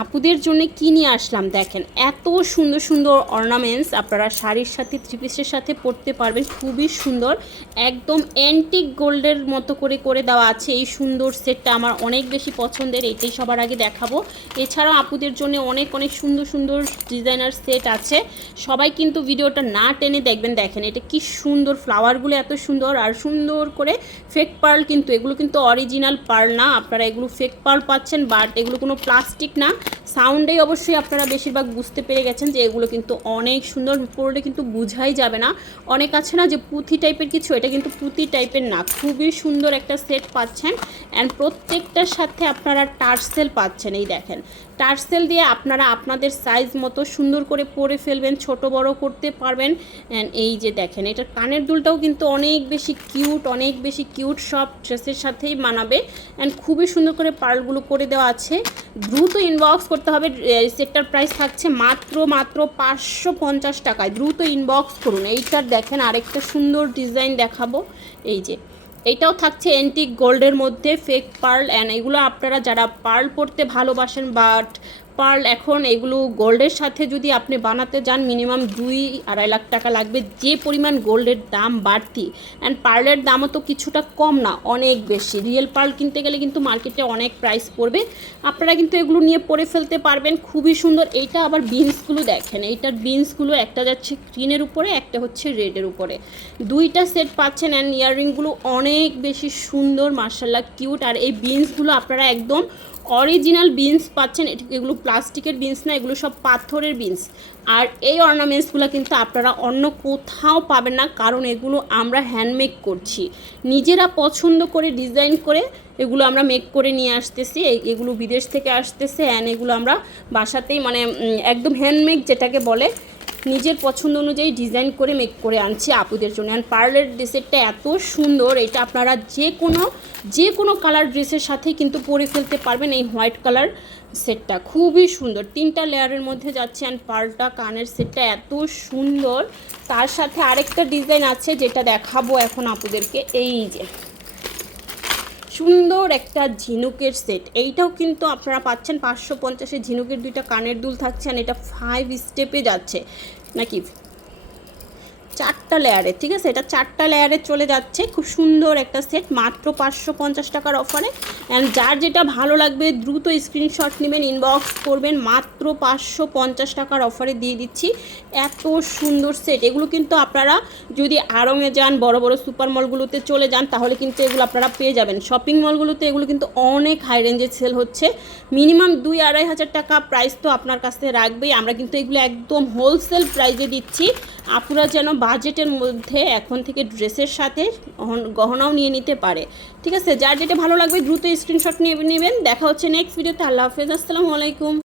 আপুদের জন্য কি নিয়ে আসলাম দেখেন, এত সুন্দর সুন্দর অর্নামেন্টস আপনারা শাড়ির সাথে থ্রি পিসের সাথে পরতে পারবেন। খুবই সুন্দর, একদম অ্যান্টিক গোল্ডের মতো করে করে দেওয়া আছে। এই সুন্দর সেটটা আমার অনেক বেশি পছন্দের, এইটাই সবার আগে দেখাবো। এছাড়াও আপুদের জন্য অনেক অনেক সুন্দর সুন্দর ডিজাইনার সেট আছে। সবাই কিন্তু ভিডিওটা না টেনে দেখবেন। দেখেন এটা কি সুন্দর, ফ্লাওয়ারগুলো এত সুন্দর আর সুন্দর করে ফেক পার্ল, কিন্তু এগুলো কিন্তু অরিজিনাল পার্ল না, আপনারা এগুলো ফেক পার্ল পাচ্ছেন, বাট এগুলো কোনো প্লাস্টিক না। সাউন্ডেই অবশ্যই আপনারা বেশিরভাগ বুঝতে পেরে গেছেন যে এগুলো কিন্তু অনেক সুন্দর, পরলে কিন্তু বোঝাই যাবে না। অনেক আছে না যে পুঁথি টাইপের কিছু, এটা কিন্তু পুঁথি টাইপের না, খুবই সুন্দর একটা সেট পাচ্ছেন। অ্যান্ড প্রত্যেকটার সাথে আপনারা টার্সেল পাচ্ছেন। এই দেখেন, টার্সেল দিয়ে আপনারা আপনাদের সাইজ মতো সুন্দর করে পরে ফেলবেন, ছোট বড় করতে পারবেন। অ্যান্ড এই যে দেখেন, এটার কানের দুলটাও কিন্তু অনেক বেশি কিউট, অনেক বেশি কিউট, সব ড্রেসের সাথেই মানাবে। অ্যান্ড খুবই সুন্দর করে পার্লগুলো করে দেওয়া আছে। দ্রুত ইনবক্স করতে হবে। সেটটার প্রাইস থাকছে মাত্র 550 টাকায়। দ্রুত ইনবক্স করুন। এইটার দেখেন আরেকটা সুন্দর ডিজাইন দেখাবো। এই যে এইটাও থাকছে অ্যান্টিক গোল্ডের মধ্যে ফেক পার্ল। অ্যান্ড এগুলো আপনারা যারা পার্ল পরতে ভালোবাসেন, বাট পার্ল এখন এগুলো গোল্ডের সাথে যদি আপনি বানাতে যান মিনিমাম 2-2.5 লাখ টাকা লাগবে, যে পরিমাণ গোল্ডের দাম বাড়তি। অ্যান্ড পার্লের দামও তো কিছুটা কম না, অনেক বেশি। রিয়েল পার্ল কিনতে গেলে কিন্তু মার্কেটে অনেক প্রাইস পড়বে। আপনারা কিন্তু এগুলো নিয়ে পরে ফেলতে পারবেন, খুবই সুন্দর। এইটা আবার বিনসগুলো দেখেন, এইটার বিনসগুলো একটা যাচ্ছে গ্রিনের উপরে, একটা হচ্ছে রেডের উপরে, দুইটা সেট পাচ্ছেন। অ্যান্ড ইয়াররিংগুলো অনেক বেশি সুন্দর, মার্শাল্লাহ কিউট। আর এই বিনসগুলো আপনারা একদম অরিজিনাল বিনস পাচ্ছেন, এগুলো প্লাস্টিকের বিনস না, এগুলো সব পাথরের বিনস। আর এই অর্নামেন্টসগুলো কিন্তু আপনারা অন্য কোথাও পাবেন না, কারণ এগুলো আমরা হ্যান্ডমেক করছি, নিজেরা পছন্দ করে ডিজাইন করে এগুলো আমরা মেক করে নিয়ে আসতেছি। এগুলো বিদেশ থেকে আসতেছে। অ্যান্ড এগুলো আমরা বাসাতেই মানে একদম হ্যান্ডমেক যেটাকে বলে, নিজের পছন্দ অনুযায়ী ডিজাইন করে মেক করে আনছি আপুদের জন্য। অ্যান্ড পার্লের ড্রেসেরটা এত সুন্দর, এটা আপনারা যে কোনো কালার ড্রেসের সাথেই কিন্তু পরে ফেলতে পারবেন। এই হোয়াইট কালার সেটটা খুবই সুন্দর, 3টা লেয়ারের মধ্যে যাচ্ছে। অ্যান্ড পার্লটা, কানের সেটটা এত সুন্দর। তার সাথে আরেকটা ডিজাইন আছে যেটা দেখাবো এখন আপুদেরকে। এই যে সুন্দর একটা ঝিনুকের সেট, এইটাও কিন্তু আপনারা পাচ্ছেন 550-এ। ঝিনুকের 2টা কানের দুল থাকছে। আর এটা 5 স্টেপে যাচ্ছে নাকি 4টা লেয়ারে, ঠিক আছে, এটা 4টা লেয়ারে চলে যাচ্ছে। খুব সুন্দর একটা সেট, মাত্র 550 টাকার অফারে। অ্যান্ড যার যেটা ভালো লাগবে দ্রুত স্ক্রিনশট নেবেন, ইনবক্স করবেন। মাত্র 550 টাকার অফারে দিয়ে দিচ্ছি এত সুন্দর সেট। এগুলো কিন্তু আপনারা যদি আড়ংয়ে যান, বড় বড় সুপার মলগুলোতে চলে যান, তাহলে কিন্তু এগুলো আপনারা পেয়ে যাবেন। শপিং মলগুলোতে এগুলো কিন্তু অনেক হাই রেঞ্জে সেল হচ্ছে, মিনিমাম 2-2.5 হাজার টাকা প্রাইস তো আপনার কাছে রাখবেই। আমরা কিন্তু এগুলো একদম হোলসেল প্রাইসে দিচ্ছি। আপুরা যেন বাজেটের মধ্যে এখন থেকে ড্রেসের সাথে গহনাও নিয়ে নিতে পারে, ঠিক আছে। যার যেটা ভালো লাগবে দ্রুত স্ক্রিনশট নিয়ে নেবেন। দেখা হচ্ছে নেক্সট ভিডিওতে। আল্লাহ হাফেজ, আসসালামু আলাইকুম।